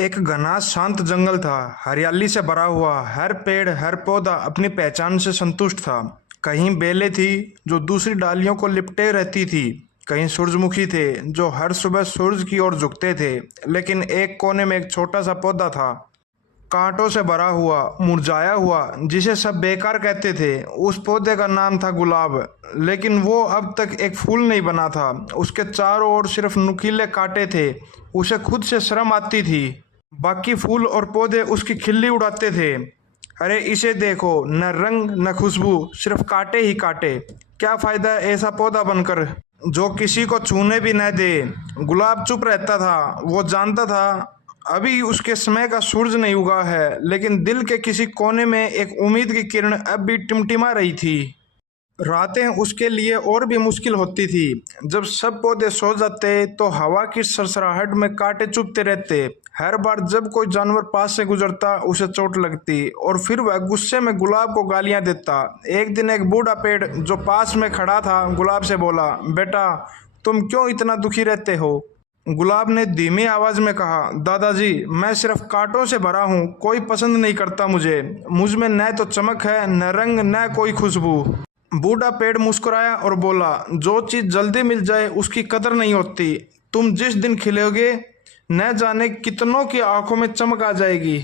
एक घना शांत जंगल था, हरियाली से भरा हुआ। हर पेड़ हर पौधा अपनी पहचान से संतुष्ट था। कहीं बेलें थी जो दूसरी डालियों को लिपटे रहती थी, कहीं सूरजमुखी थे जो हर सुबह सूरज की ओर झुकते थे। लेकिन एक कोने में एक छोटा सा पौधा था, कांटों से भरा हुआ, मुरझाया हुआ, जिसे सब बेकार कहते थे। उस पौधे का नाम था गुलाब। लेकिन वो अब तक एक फूल नहीं बना था। उसके चारों ओर सिर्फ नुकीले कांटे थे। उसे खुद से शर्म आती थी। बाकी फूल और पौधे उसकी खिल्ली उड़ाते थे। अरे इसे देखो, न रंग न खुशबू, सिर्फ कांटे ही कांटे। क्या फायदा ऐसा पौधा बनकर जो किसी को छूने भी न दे। गुलाब चुप रहता था। वो जानता था अभी उसके समय का सूरज नहीं उगा है, लेकिन दिल के किसी कोने में एक उम्मीद की किरण अब भी टिमटिमा रही थी। रातें उसके लिए और भी मुश्किल होती थी। जब सब पौधे सो जाते तो हवा की सरसराहट में कांटे चुभते रहते। हर बार जब कोई जानवर पास से गुजरता उसे चोट लगती और फिर वह गुस्से में गुलाब को गालियां देता। एक दिन एक बूढ़ा पेड़ जो पास में खड़ा था गुलाब से बोला, बेटा तुम क्यों इतना दुखी रहते हो? गुलाब ने धीमी आवाज में कहा, दादाजी मैं सिर्फ कांटों से भरा हूँ, कोई पसंद नहीं करता मुझे। मुझ में न तो चमक है, न रंग, न कोई खुशबू। बूढ़ा पेड़ मुस्कुराया और बोला, जो चीज जल्दी मिल जाए उसकी कदर नहीं होती। तुम जिस दिन खिलोगे न जाने कितनों की आंखों में चमक आ जाएगी।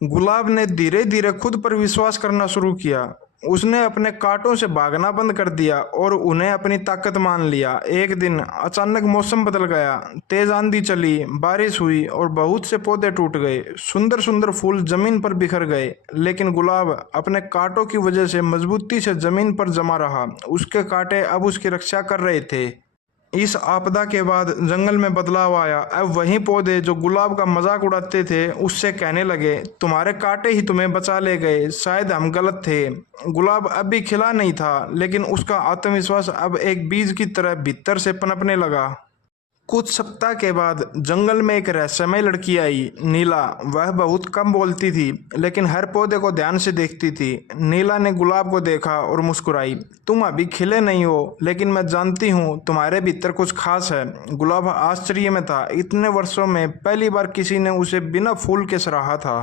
गुलाब ने धीरे धीरे खुद पर विश्वास करना शुरू किया। उसने अपने कांटों से भागना बंद कर दिया और उन्हें अपनी ताकत मान लिया। एक दिन अचानक मौसम बदल गया। तेज आंधी चली, बारिश हुई और बहुत से पौधे टूट गए। सुंदर सुंदर फूल जमीन पर बिखर गए। लेकिन गुलाब अपने कांटों की वजह से मजबूती से जमीन पर जमा रहा। उसके कांटे अब उसकी रक्षा कर रहे थे। इस आपदा के बाद जंगल में बदलाव आया। अब वही पौधे जो गुलाब का मजाक उड़ाते थे उससे कहने लगे, तुम्हारे कांटे ही तुम्हें बचा ले गए, शायद हम गलत थे। गुलाब अब भी खिला नहीं था, लेकिन उसका आत्मविश्वास अब एक बीज की तरह भीतर से पनपने लगा। कुछ सप्ताह के बाद जंगल में एक रहस्यमय लड़की आई, नीला। वह बहुत कम बोलती थी, लेकिन हर पौधे को ध्यान से देखती थी। नीला ने गुलाब को देखा और मुस्कुराई, तुम अभी खिले नहीं हो, लेकिन मैं जानती हूँ तुम्हारे भीतर कुछ खास है। गुलाब आश्चर्य में था। इतने वर्षों में पहली बार किसी ने उसे बिना फूल के सराहा था।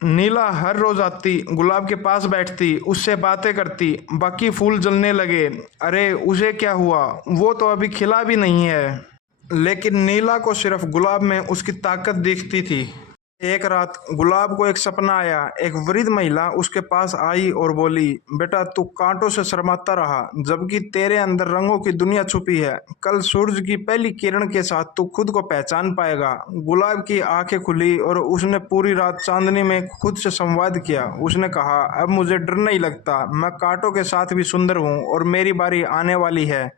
नीला हर रोज आती, गुलाब के पास बैठती, उससे बातें करती। बाकी फूल जलने लगे। अरे उसे क्या हुआ, वो तो अभी खिला भी नहीं है। लेकिन नीला को सिर्फ गुलाब में उसकी ताकत दिखती थी। एक रात गुलाब को एक सपना आया। एक वृद्ध महिला उसके पास आई और बोली, बेटा तू कांटों से शर्माता रहा, जबकि तेरे अंदर रंगों की दुनिया छुपी है। कल सूरज की पहली किरण के साथ तू खुद को पहचान पाएगा। गुलाब की आंखें खुली और उसने पूरी रात चांदनी में खुद से संवाद किया। उसने कहा, अब मुझे डर नहीं लगता, मैं कांटों के साथ भी सुंदर हूँ और मेरी बारी आने वाली है।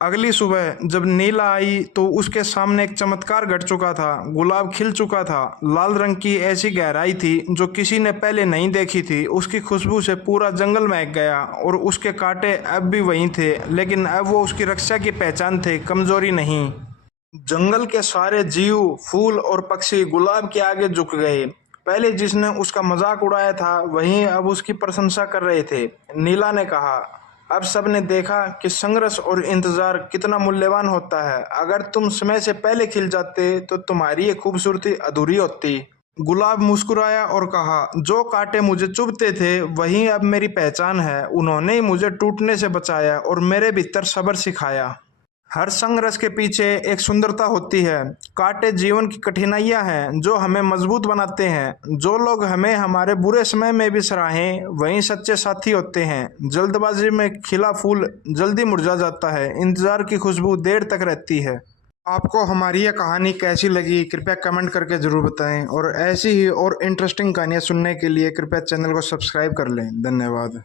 अगली सुबह जब नीला आई तो उसके सामने एक चमत्कार घट चुका था। गुलाब खिल चुका था। लाल रंग की ऐसी गहराई थी जो किसी ने पहले नहीं देखी थी। उसकी खुशबू से पूरा जंगल महक गया और उसके कांटे अब भी वहीं थे, लेकिन अब वो उसकी रक्षा की पहचान थे, कमजोरी नहीं। जंगल के सारे जीव, फूल और पक्षी गुलाब के आगे झुक गए। पहले जिसने उसका मजाक उड़ाया था वही अब उसकी प्रशंसा कर रहे थे। नीला ने कहा, अब सबने देखा कि संघर्ष और इंतजार कितना मूल्यवान होता है। अगर तुम समय से पहले खिल जाते तो तुम्हारी ये खूबसूरती अधूरी होती। गुलाब मुस्कुराया और कहा, जो कांटे मुझे चुभते थे वही अब मेरी पहचान है। उन्होंने ही मुझे टूटने से बचाया और मेरे भीतर सब्र सिखाया। हर संघर्ष के पीछे एक सुंदरता होती है। कांटे जीवन की कठिनाइयां हैं जो हमें मजबूत बनाते हैं। जो लोग हमें हमारे बुरे समय में भी सराहें वही सच्चे साथी होते हैं। जल्दबाजी में खिला फूल जल्दी मुरझा जाता है, इंतजार की खुशबू देर तक रहती है। आपको हमारी यह कहानी कैसी लगी कृपया कमेंट करके ज़रूर बताएं, और ऐसी ही और इंटरेस्टिंग कहानियाँ सुनने के लिए कृपया चैनल को सब्सक्राइब कर लें। धन्यवाद।